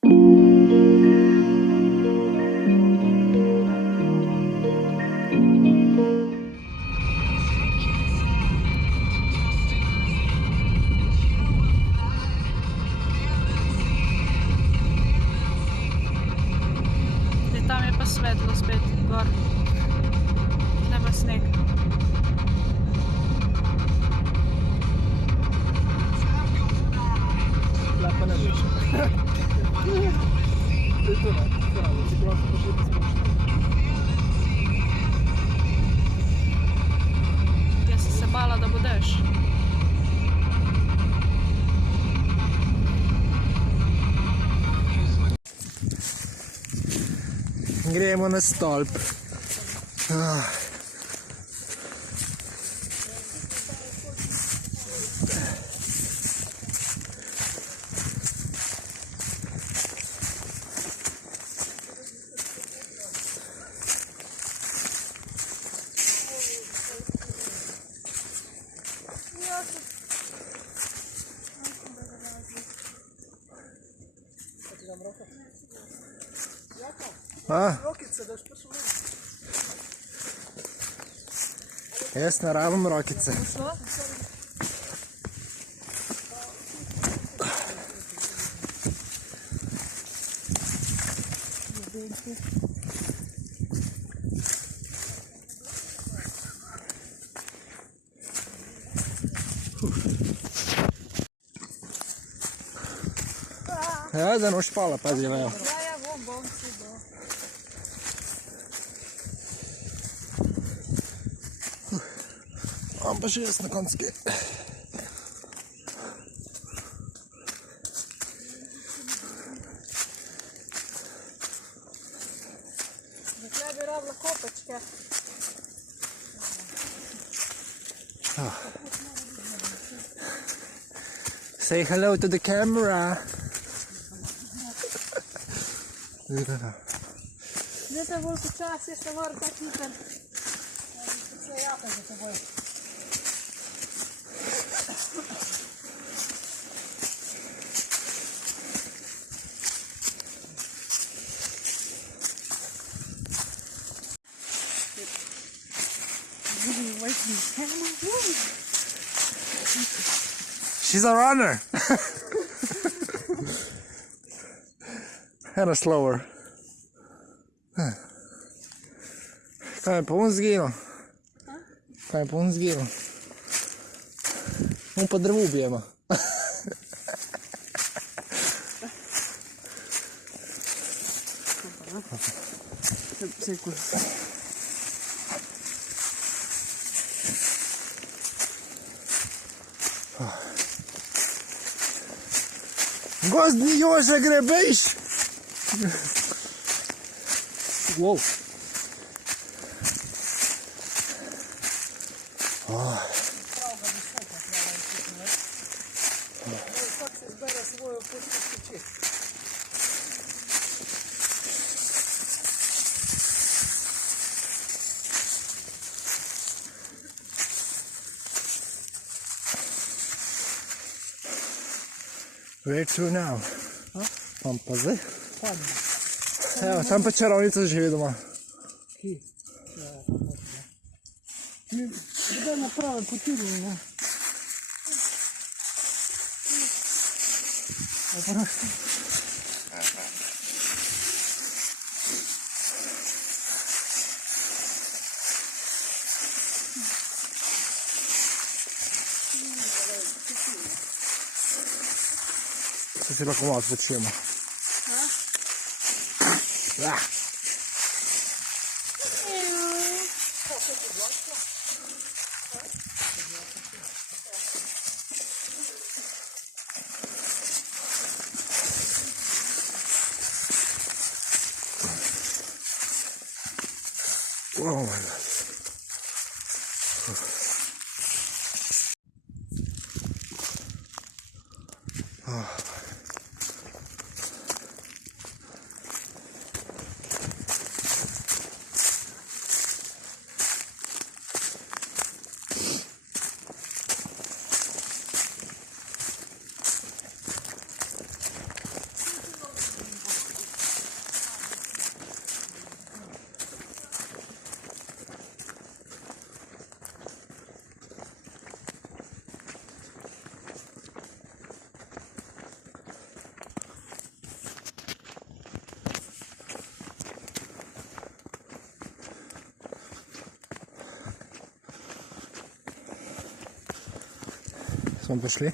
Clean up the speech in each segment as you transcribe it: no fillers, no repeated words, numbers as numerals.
Tam je pa svetlo spet gor. Tle pa sneg. Lepa ne veš. To je to, ne? Pravi, si prosto pošljeti spuščati. Jaz sem se bala, da bo dež. Gremo na stolp. Rokice, daš pa šlo. Jaz ne rabim rokice. Ja, da ne špala, pazi, vejo. Bom si do. On pa še jaz na koncu kje. Zakaj bi rabila kopečke? Say hello to the camera. Ne te bolj počasi, se mora tak hiter. Se jata za teboj. She's a runner. And a slower. Kaj je pa on zginil? Kaj je pa on zginil? On pa drevo ubijema. Gozdni Jože grebeš! Wow. Where to now? Tam pa zdaj? Evo, tam pa čarovnica živi doma. Kje? Kdaj naprave potirili, ne? Se si lahko malo spočijemo. Oh my God. smo prišli.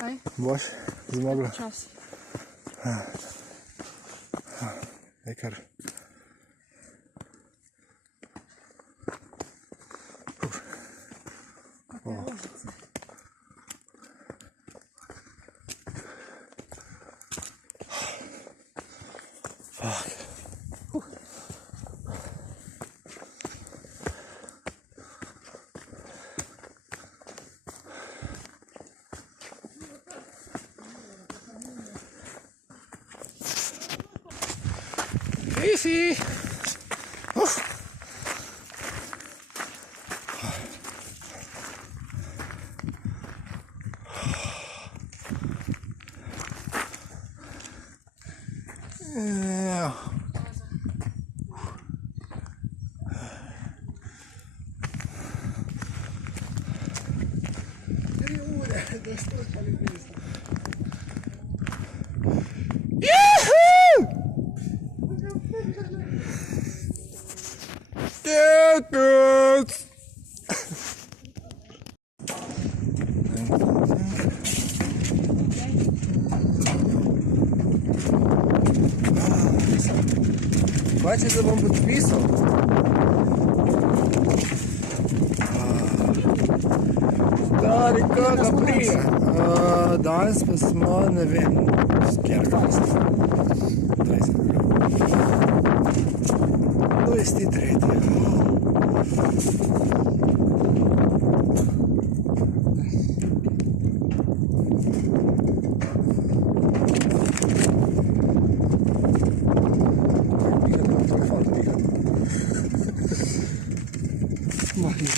Kaj? Boš zmogla. Čas. Je kar. Fifi! Ja. Бачите, вам підписав? Da, nekako prije. Danes pa smo, ne vem, skjerka. 23.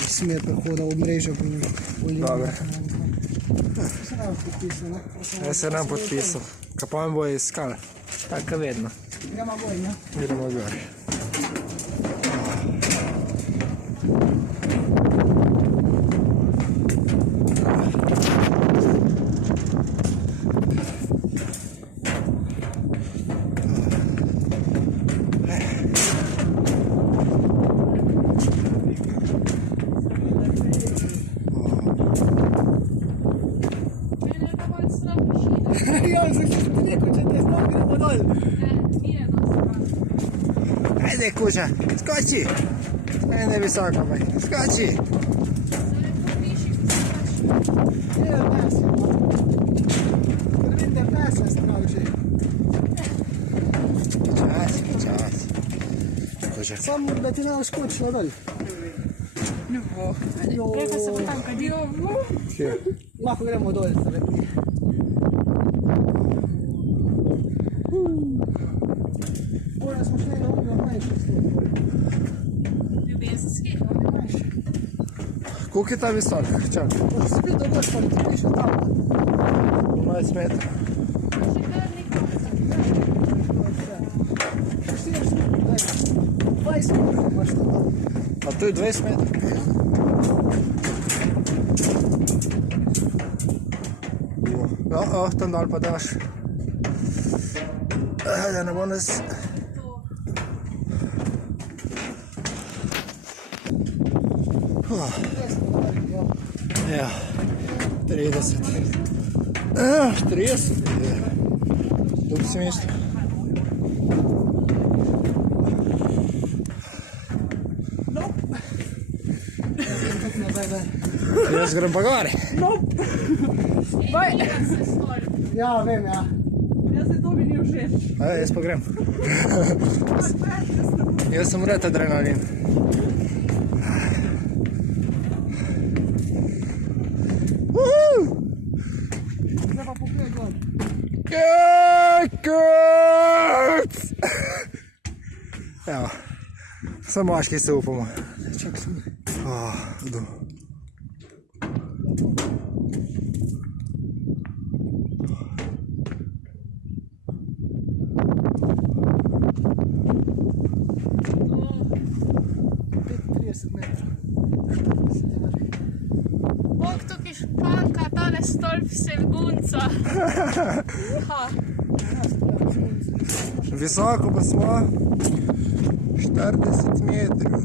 Smer prehoda v mrežo. Dobre. Se nam podpisal, ne? Jaz se nam podpisal. Kaj pa mi bo iskal? Tako vedno. Gremo boj, ne? Gremo gor. Ja, sem ti rekel, če te znam, gremo dol. Ajde, kuća, skoči! Ne visoko, baj. Skoči! Je, pes. Ker vidim, da pes je strah že. Čas. Kuća. Samo da ti ne boš skočila dol. Rekla se pa tam, kad je ovo. Lahko gremo dol, zaradi. Ora smo šli na uglo manjši stop. Ljubezenski. Manjši. Koliko je ta visok? Čakaj. Boš si videl, gospod, ti piše tam. 20 metrov. Še kar nekaj. 20 metrov imaš tam. A tu je 20 metrov. Tam dol pa daš. Da ne bo nas... Ja, 30. 30. Dobro si mislil. Jaz grem pa gori. Ja, vem, ja. Jaz pa grem. Jaz sem vred adrenalin. Zdaj pa pogled gor. Kakac! Evo, samo moški se upamo. Čak sem. Idu. Bog tukaj španka, tale stolp se vgunca. Visoko pa smo 40 metrov.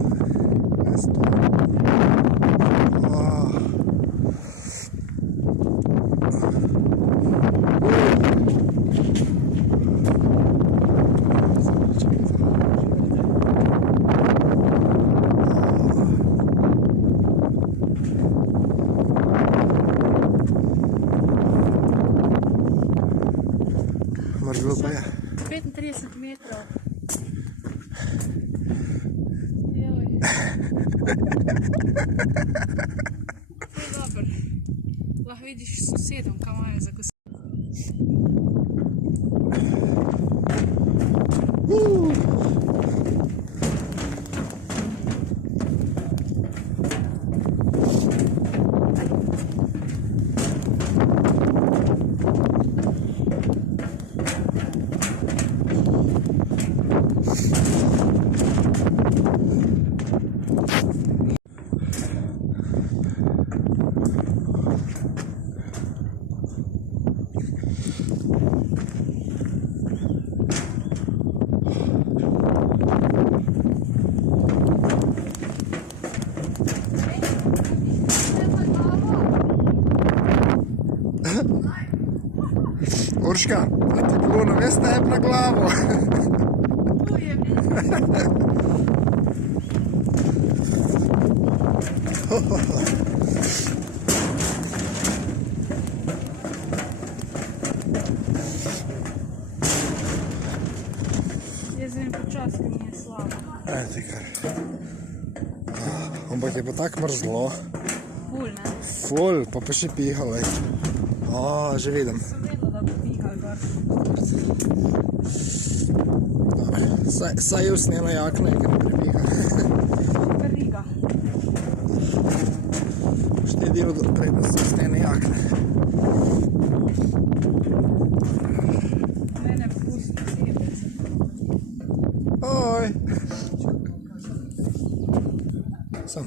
35 metrov. Joj. To je dobro. Lahko vidiš sosedom, kam imajo za kosilo. Urška, da ti bilo na mesta je na glavo. Tu je bil. Jaz vem počas, ker mi je slabo. Ti kar. Ampak je pa tako mrzlo. Ful, ne? Ful, pa še pihalo. Že vidim. Sem vedela, da bo pihal gor. Saj je usnjena jakna, ker ne prepiha. Kar riga. Še edino do prednosti usnjene jakne. Mene pusti sebe. Oj. Sam.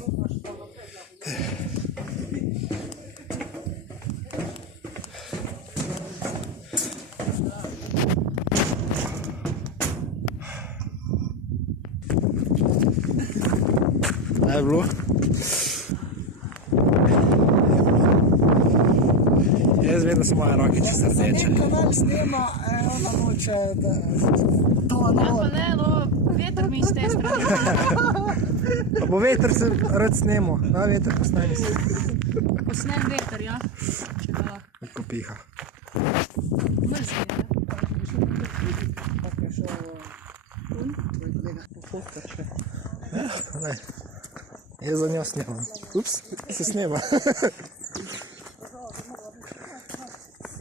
Je bilo? Jaz vem, da so moje roke čisto rdeče. Nek kanal snema, ona hoče, da to Ja, no. pa ne, no, veter mi ste spremenili. Pa bo veter se rad snemo. Da, veter postane se. Posnem veter, ja. Če ga lahko. Tako piha. Mrzli je, Tako je šel Kun? tvoj kolega pofotkar še. Ne. Jaz za njo snemam. Ups, se snema.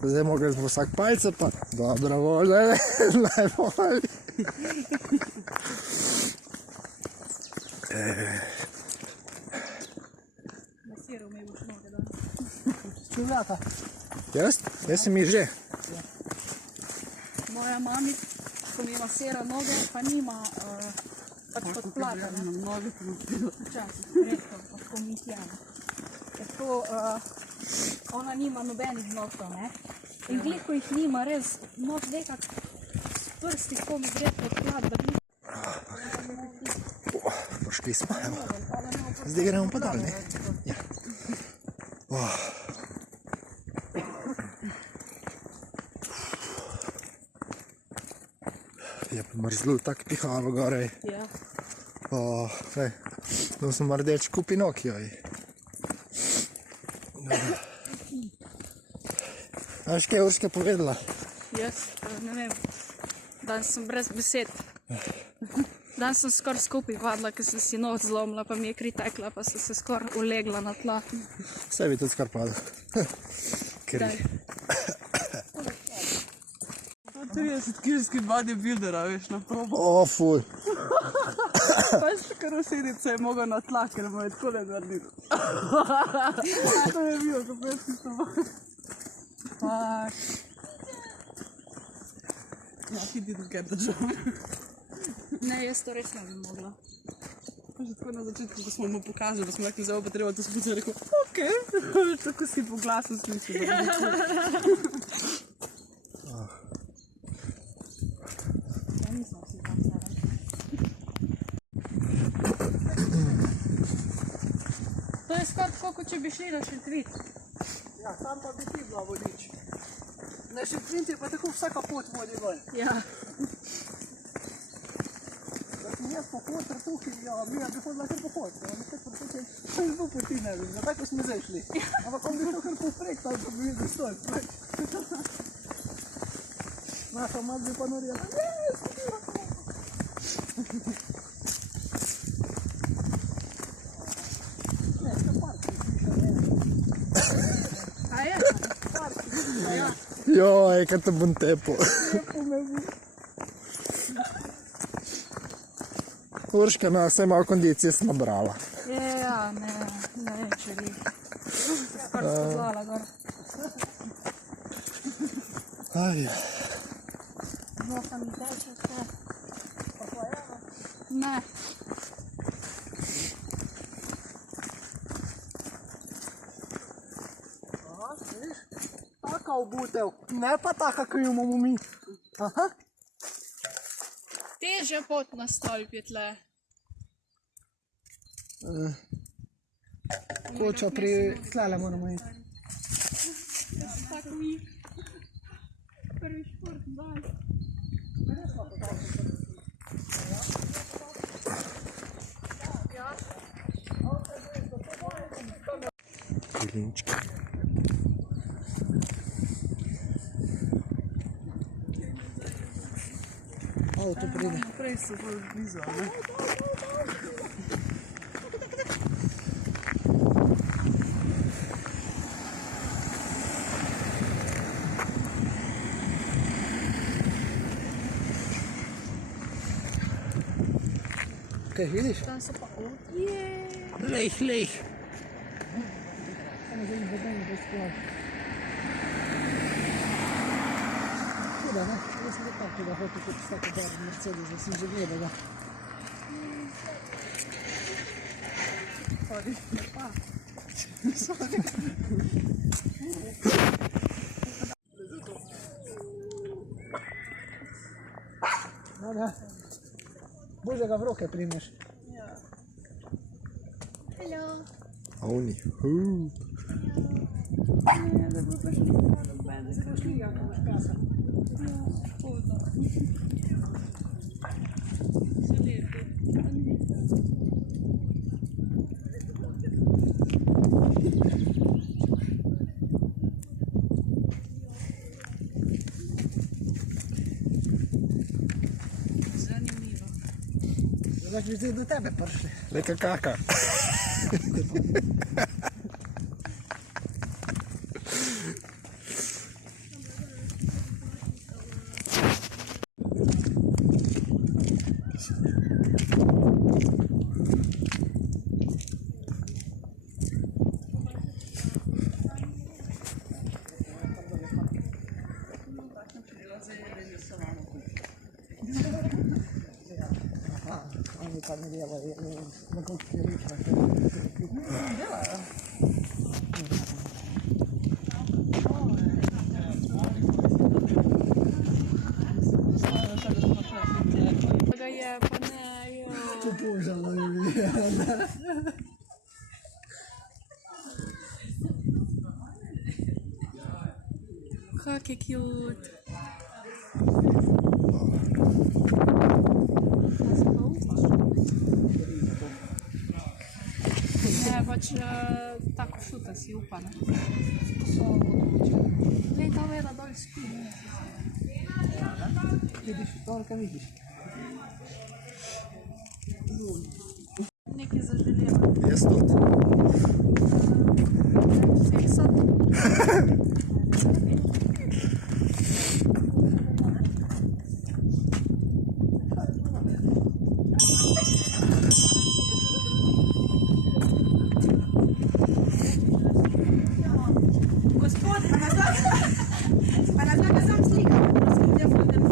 Zdaj mogli smo vsak palce pa. Dobra volja, najbolj. Nasiral mi boš noge danes. Čuvljata. Jaz? Jaz sem jih že. Moja mami, ko mi masira noge, pa nima pač pod plata, ne? Noge pa napilo. Včasih, redko, pa ko mi tjana. Ker to, ona nima nobenih nohtov, ne? In glih, ko jih nima, res, noč nekak s prsti, ko mi gre pod plat, da bi... Pošli smo, evo. Zdaj gremo pa dol, ne? Ja. Je pa mrzlo, tako pihalo gore. Ja. To sem rdeč kot Pinokio. A veš, kaj je Urška povedala? Jaz, ne vem, danes sem brez besed. Danes sem skoraj skupaj vadila, ker sem si noč zlomila, pa mi je kri tekla, pa sem se skoraj ulegla na tla. Vse bi tudi skoraj padel. Kri. 30-kilski bodybuilder, a veš, na probo. Ful. Pač karosedica je mogel na tla, ker mu je takole naredil. To je bilo, ko pesmi to bo. Fuck. No, he didn't get the job. Ne, jaz to res ne bi mogla. Pa že tako na začetku, ko smo mu pokazali, da smo rekli, zdaj bo treba to spusti, je rekel, ok, tako si po glasu smislil. Ja, nisem si tam zraven. To je skoraj tako, kot če bi šli na Šentvid. Ja, tam pa bi ti bila vodič. Na Šentvid je pa tako vsaka pot vodi ven. Ja. Da sem jaz po kotr tukaj, ja, mi bi hodila kar po kotr. On je tako tukaj, to je zelo poti ne vem, tako smo zdaj šli. Ampak on bi šel kar poprek, tam pa bi videl stoj. Naša mat bi pa norila. Ne, to park. A je? Joj, kaj te bom tepel. Urška, no, vse malo kondicije sem nabrala. Ja, ne, če li. Kar spodlala gor. Aj, Nosa mi teče vse. Ne. Aha, vidiš? Taka obutev, ne pa taka, ki jo imamo mi. Aha. Teže pot na stolp je tle. Koča pri tlele moramo iti. Tako mi. Prvi šport, dan. pilinčki. Avto pride. Prej so bolj blizu, ne? Kaj vidiš? Tam so pa je. Lejh, lejh. Samo zdaj bomo bez sklad. Kuda, ne? Jaz sem tako, da hotel kot vsako barvo Mercedes, da sem že gledal ga. Sorry. Pa. No, ne. Bože ga v roke primeš. Hello. A oni. Ne, da bo pa še nobene. Šli, ja, imaš kasa. Hudno. So lepi. Zanimivo. Zdaj bi zdaj do tebe prišli. Neka kaka. Oni pa ne delajo, na koliko je lična. Ga je, pa ne, jo. To požalo je. Kak je cute. Ne, pač tako šuta si upa, ne. Glej, ta vera dol spi. Vidiš, toliko vidiš. Nekaj zaželjela. Jaz tudi. Seksa. Gospod, pa nas lahko sam slika, da se ljudje budemo.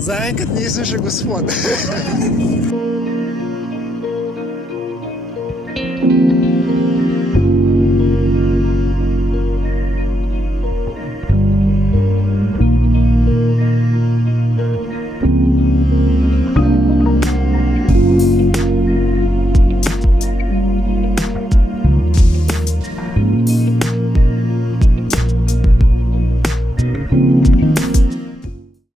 Zaenkrat nisem še gospod.